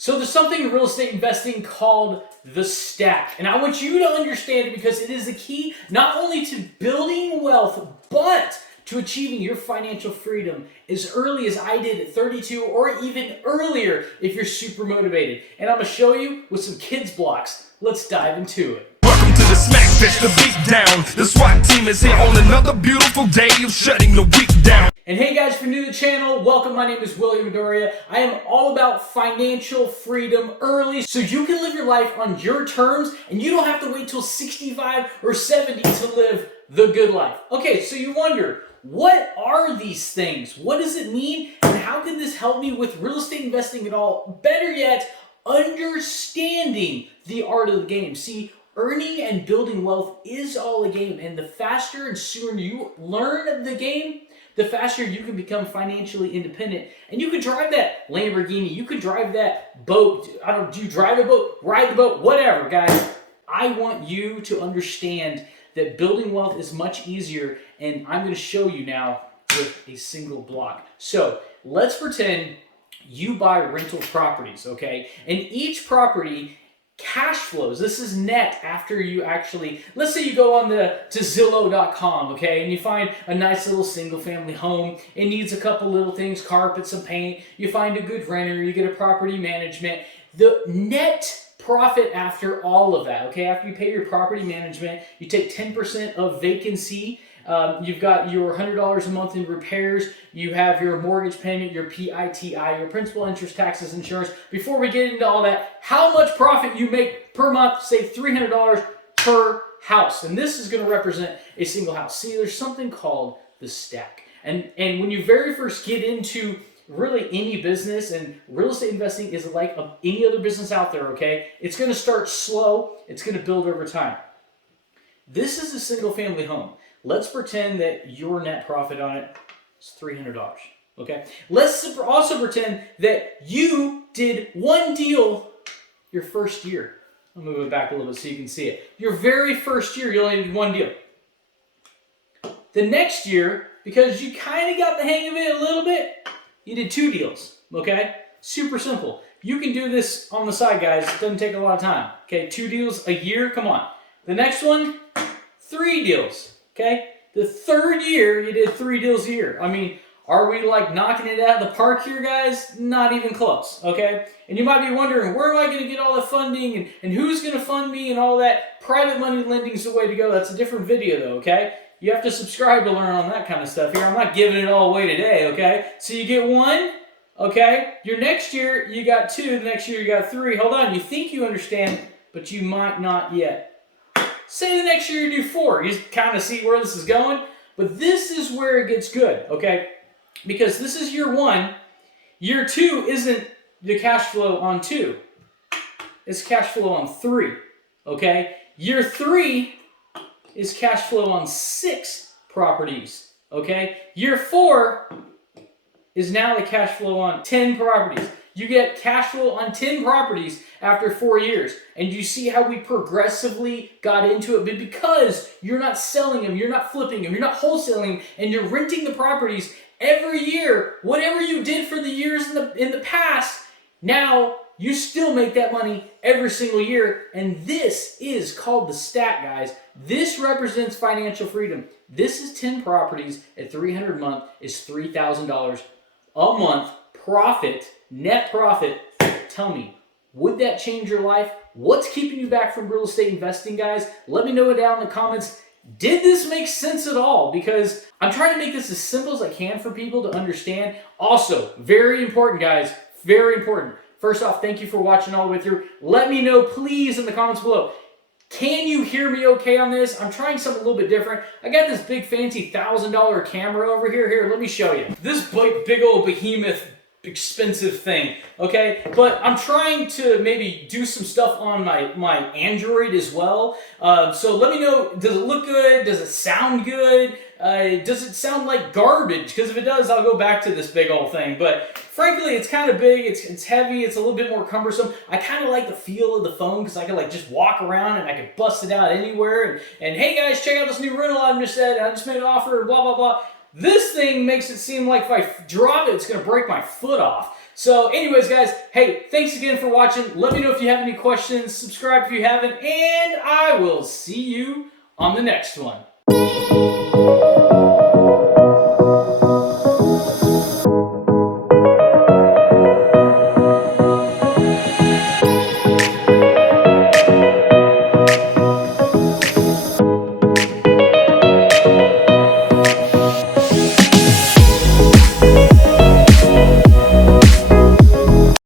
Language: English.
So there's something in real estate investing called the stack. And I want you to understand it because it is the key not only to building wealth, but to achieving your financial freedom as early as I did at 32 or even earlier if you're super motivated. And I'm going to show you with some kids blocks. Let's dive into it. Welcome to the Smack Fest, the beat down. The SWAT team is here on another beautiful day of shutting the week down. And hey guys, if you're new to the channel, welcome. My name is Dauria. I am all about financial freedom early so you can live your life on your terms and you don't have to wait till 65 or 70 to live the good life. Okay, so you wonder, what are these things? What does it mean? And how can this help me with real estate investing at all? Better yet, understanding the art of the game. See, earning and building wealth is all a game, and the faster and sooner you learn the game, the faster you can become financially independent. And you can drive that Lamborghini, you can drive that boat. Do you drive a boat, ride the boat, whatever, guys. I want you to understand that building wealth is much easier, and I'm going to show you now with a single block. So let's pretend you buy rental properties, okay? And each property cash flows. This is net after you actually, let's say you go on to Zillow.com, okay, and you find a nice little single family home. It needs a couple little things, carpet, some paint. You find a good renter, you get a property management. The net profit after all of that, okay, after you pay your property management, you take 10% of vacancy. You've got your $100 a month in repairs. You have your mortgage payment, your PITI, your principal, interest, taxes, insurance. Before we get into all that, how much profit you make per month, say $300 per house. And this is going to represent a single house. See, there's something called the stack. And when you very first get into really any business, and real estate investing is like any other business out there, okay? It's going to start slow. It's going to build over time. This is a single family home. Let's pretend that your net profit on it is $300, okay? Let's also pretend that you did one deal your first year. I'll move it back a little bit so you can see it. Your very first year, you only did one deal. The next year, because you kind of got the hang of it a little bit, you did two deals, okay? Super simple. You can do this on the side, guys. It doesn't take a lot of time, okay? 2 deals a year, come on. The next one, 3 deals. Okay, the third year you did 3 deals a year. I mean, are we like knocking it out of the park here, guys? Not even close, okay? And you might be wondering, where am I going to get all the funding and who's going to fund me and all that? Private money lending is the way to go. That's a different video though, okay? You have to subscribe to learn on that kind of stuff here. I'm not giving it all away today, okay? So you get 1, okay? Your next year you got 2, the next year you got 3. Hold on, you think you understand, but you might not yet. Say the next year you do 4. You kind of see where this is going. But this is where it gets good, okay? Because this is year 1. Year 2 isn't the cash flow on 2. It's cash flow on 3, okay? Year 3 is cash flow on 6 properties, okay? Year 4 is now the cash flow on 10 properties. You get cash flow on 10 properties after 4 years. And you see how we progressively got into it? But because you're not selling them, you're not flipping them, you're not wholesaling them, and you're renting the properties every year, whatever you did for the years in the past, now you still make that money every single year. And this is called the stack, guys. This represents financial freedom. This is 10 properties at $300 a month is $3,000 a month profit. Net profit. Tell me, would that change your life? What's keeping you back from real estate investing, guys? Let me know it down in the comments. Did this make sense at all? Because I'm trying to make this as simple as I can for people to understand. Also, very important, guys, very important. First off, thank you for watching all the way through. Let me know, please, in the comments below. Can you hear me okay on this? I'm trying something a little bit different. I got this big fancy $1,000 camera over here. Here, let me show you. This big old behemoth expensive thing, okay? But I'm trying to maybe do some stuff on my Android as well. So let me know, does it look good? Does it sound good? Does it sound like garbage? Because if it does, I'll go back to this big old thing. But frankly, it's kind of big, it's heavy, it's a little bit more cumbersome. I kind of like the feel of the phone because I can like just walk around and I can bust it out anywhere. And hey guys, check out this new rental I just said. I just made an offer, blah, blah, blah. This thing makes it seem like if I drop it, it's going to break my foot off. So anyways, guys, hey, thanks again for watching. Let me know if you have any questions. Subscribe if you haven't, and I will see you on the next one.